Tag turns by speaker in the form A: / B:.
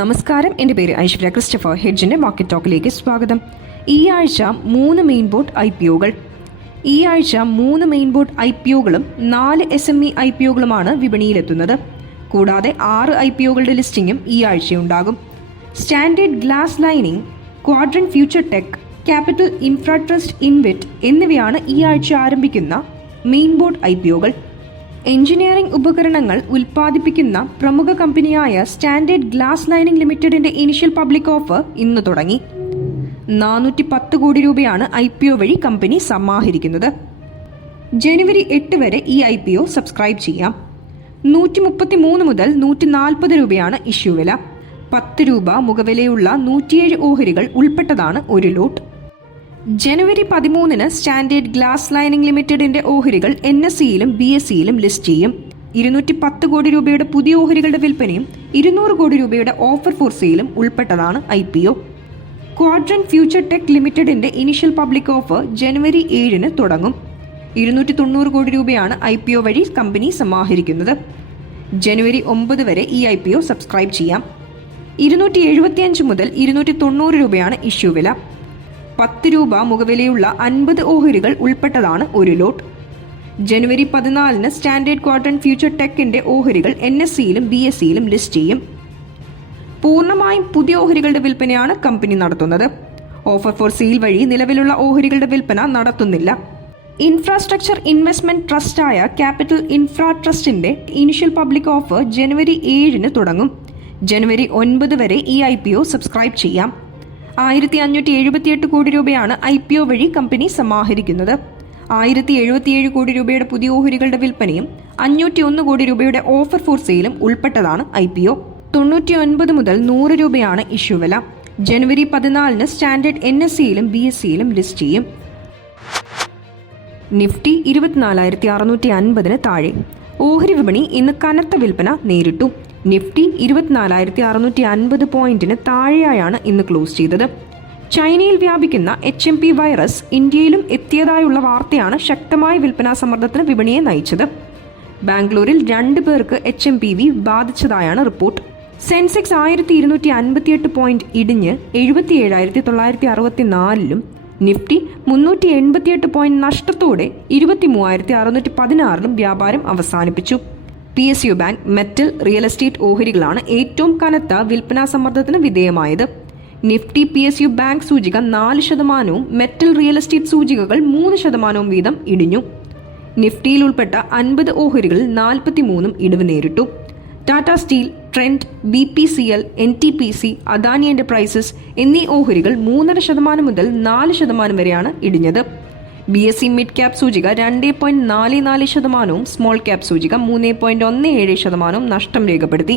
A: നമസ്കാരം. എന്റെ പേര് ഐശ്വര്യ ക്രിസ്റ്റഫർ. ഹെഡ്ജിന്റെ മാർക്കറ്റ് ടോക്കിലേക്ക് സ്വാഗതം. ഈ ആഴ്ച മൂന്ന് മെയിൻ ബോർഡ് ഐ പി ഒകൾ. ഈ ആഴ്ച മൂന്ന് മെയിൻ ബോർഡ് ഐ പി ഒകളും നാല് S M E I P ഒകളുമാണ് വിപണിയിലെത്തുന്നത്. കൂടാതെ ആറ് ഐ പി ഒകളുടെ ലിസ്റ്റിംഗും ഈ ആഴ്ചയുണ്ടാകും. Standard Glass Lining Quadrant Future Tek Capital infra trust InvIT എന്നിവയാണ് ഈ ആഴ്ച ആരംഭിക്കുന്ന മെയിൻ ബോർഡ് ഐ പി ഒകൾ. എഞ്ചിനീയറിംഗ് ഉപകരണങ്ങൾ ഉൽപ്പാദിപ്പിക്കുന്ന പ്രമുഖ കമ്പനിയായ സ്റ്റാൻഡേർഡ് ഗ്ലാസ് ലൈനിംഗ് ലിമിറ്റഡിന്റെ ഇനിഷ്യൽ പബ്ലിക് ഓഫർ ഇന്ന് തുടങ്ങി. നാനൂറ്റി പത്ത് കോടി രൂപയാണ് ഐ പി ഒ വഴി കമ്പനി സമാഹരിക്കുന്നത്. ജനുവരി എട്ട് വരെ ഈ ഐ പി ഒ സബ്സ്ക്രൈബ് ചെയ്യാം. നൂറ്റി മുപ്പത്തി മൂന്ന് മുതൽ നൂറ്റി നാൽപ്പത് രൂപയാണ് ഇഷ്യൂ വില. പത്ത് രൂപ മുഖവിലയുള്ള നൂറ്റിയേഴ് ഓഹരികൾ ഉൾപ്പെട്ടതാണ് ഒരു ലോട്ട്. ജനുവരി പതിമൂന്നിന് സ്റ്റാൻഡേർഡ് ഗ്ലാസ് ലൈനിംഗ് ലിമിറ്റഡിന്റെ ഓഹരികൾ എൻ എസ് സിയിലും ബി എസ് സിയിലും ലിസ്റ്റ് ചെയ്യും. ഇരുന്നൂറ്റി പത്ത് കോടി രൂപയുടെ പുതിയ ഓഹരികളുടെ വിൽപ്പനയും ഇരുന്നൂറ് കോടി രൂപയുടെ ഓഫർ ഫോർ സെയിലും ഉൾപ്പെട്ടതാണ് I P O. Quadrant Future Tek ലിമിറ്റഡിന്റെ ഇനിഷ്യൽ പബ്ലിക് ഓഫർ ജനുവരി ഏഴിന് തുടങ്ങും. ഇരുന്നൂറ്റി തൊണ്ണൂറ് കോടി രൂപയാണ് ഐ പി ഒ വഴി കമ്പനി സമാഹരിക്കുന്നത്. ജനുവരി ഒമ്പത് വരെ ഈ ഐ പി ഒ സബ്സ്ക്രൈബ് ചെയ്യാം. ഇരുന്നൂറ്റി എഴുപത്തിയഞ്ച് മുതൽ ഇരുന്നൂറ്റി തൊണ്ണൂറ് രൂപയാണ് ഇഷ്യൂ വില. പത്ത് രൂപ മുഖവിലയുള്ള അൻപത് ഓഹരികൾ ഉൾപ്പെട്ടതാണ് ഒരു ലോട്ട്. ജനുവരി പതിനാലിന് സ്റ്റാൻഡേർഡ് ക്വാർട്ടൺ ഫ്യൂച്ചർ ടെക്കിന്റെ ഓഹരികൾ എൻ എസ് സിയിലും ബി എസ് സിയിലും ലിസ്റ്റ് ചെയ്യും. പൂർണമായും പുതിയ ഓഹരികളുടെ വിൽപ്പനയാണ് കമ്പനി നടത്തുന്നത്. ഓഫർ ഫോർ സെയിൽ വഴി നിലവിലുള്ള ഓഹരികളുടെ വിൽപ്പന നടത്തുന്നില്ല. ഇൻഫ്രാസ്ട്രക്ചർ ഇൻവെസ്റ്റ്മെന്റ് ട്രസ്റ്റായ ക്യാപിറ്റൽ ഇൻഫ്രാ ട്രസ്റ്റിന്റെ ഇനിഷ്യൽ പബ്ലിക് ഓഫർ ജനുവരി ഏഴിന് തുടങ്ങും. ജനുവരി ഒൻപത് വരെ ഈ ഐ സബ്സ്ക്രൈബ് ചെയ്യാം. ആയിരത്തി അഞ്ഞൂറ്റി എഴുപത്തിയെട്ട് കോടി രൂപയാണ് ഐ പി ഒ വഴി കമ്പനി സമാഹരിക്കുന്നത്. ആയിരത്തി എഴുപത്തിയേഴ് കോടി രൂപയുടെ പുതിയ ഓഹരികളുടെ വിൽപ്പനയും അഞ്ഞൂറ്റി ഒന്ന് കോടി രൂപയുടെ ഓഫർ ഫോർ സെയിലും ഉൾപ്പെട്ടതാണ് ഐ പി ഒ. തൊണ്ണൂറ്റി ഒൻപത് മുതൽ നൂറ് രൂപയാണ് ഇഷ്യൂ വില. ജനുവരി പതിനാലിന് സ്റ്റാൻഡേർഡ് എൻ എസ് സിയിലും ബി എസ് സിയിലും ലിസ്റ്റ് ചെയ്യും. നിഫ്റ്റി ഇരുപത്തിനാലായിരത്തി അറുന്നൂറ്റി അൻപതിന് താഴെ. ഓഹരി വിപണി ഇന്ന് കനത്ത വിൽപ്പന നേരിട്ടു. നിഫ്റ്റി ഇരുപത്തിനാലായിരത്തി അറുന്നൂറ്റി അൻപത് പോയിന്റിന് താഴെയായാണ് ഇന്ന് ക്ലോസ് ചെയ്തത്. ചൈനയിൽ വ്യാപിക്കുന്ന എച്ച് എം പി വൈറസ് ഇന്ത്യയിലും എത്തിയതായുള്ള വാർത്തയാണ് ശക്തമായ വിൽപ്പനാ സമ്മർദ്ദത്തിന് വിപണിയെ നയിച്ചത്. ബാംഗ്ലൂരിൽ രണ്ട് പേർക്ക് എച്ച് എം പി വി ബാധിച്ചതായാണ് റിപ്പോർട്ട്. സെൻസെക്സ് ആയിരത്തി ഇരുന്നൂറ്റി അൻപത്തിയെട്ട് പോയിന്റ് ഇടിഞ്ഞ് എഴുപത്തി ഏഴായിരത്തി തൊള്ളായിരത്തി അറുപത്തി നാലിലും നിഫ്റ്റി മുന്നൂറ്റി എൺപത്തിയെട്ട് പോയിന്റ് നഷ്ടത്തോടെ ഇരുപത്തി മൂവായിരത്തി അറുന്നൂറ്റി പതിനാറിലും വ്യാപാരം അവസാനിപ്പിച്ചു. P S U bank metal real estate ഓഹരികളാണ് ഏറ്റവും കനത്ത വിൽപ്പനാ സമ്മർദ്ദത്തിന് വിധേയമായത്. Nifty P S U bank സൂചിക നാല് ശതമാനവും മെറ്റൽ റിയൽ എസ്റ്റേറ്റ് സൂചികകൾ മൂന്ന് ശതമാനവും വീതം ഇടിഞ്ഞു. നിഫ്റ്റിയിൽ ഉൾപ്പെട്ട അൻപത് ഓഹരികളിൽ നാൽപ്പത്തി മൂന്നും ഇടിവ് നേരിട്ടു. Tata Steel Trent B P C L N T P C Adani Enterprises എന്നീ ഓഹരികൾ മൂന്നര ശതമാനം മുതൽ നാല് ശതമാനം വരെയാണ് ഇടിഞ്ഞത്. B S E mid cap സൂചിക രണ്ട് പോയിന്റ് നാല് നാല് ശതമാനവും സ്മോൾ ക്യാപ് സൂചിക മൂന്ന് പോയിന്റ് ഒന്ന് ഏഴ് ശതമാനവും നഷ്ടം രേഖപ്പെടുത്തി.